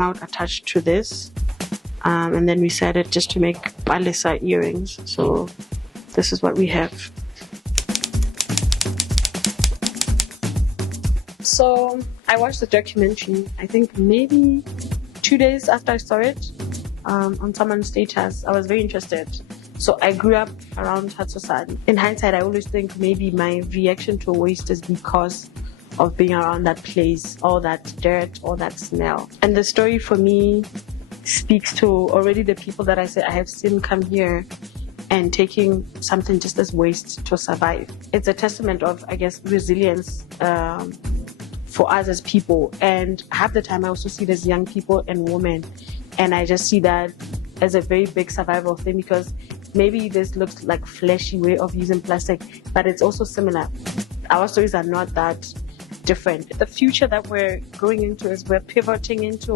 come out attached to this. And then we decided just to make palesa earrings. So this is what we have. So I watched the documentary, I think maybe 2 days after I saw it, on someone's status. I was very interested. So I grew up around Hatsosadi. In hindsight, I always think maybe my reaction to waste is because of being around that place, all that dirt, all that smell. And the story for me speaks to already the people that I have seen come here and taking something just as waste to survive. It's a testament of, I guess, resilience for us as people. And half the time I also see it as young people and women. And I just see that as a very big survival thing, because maybe this looks like flashy way of using plastic, but it's also similar. Our stories are not that different. The future that we're going into is we're pivoting into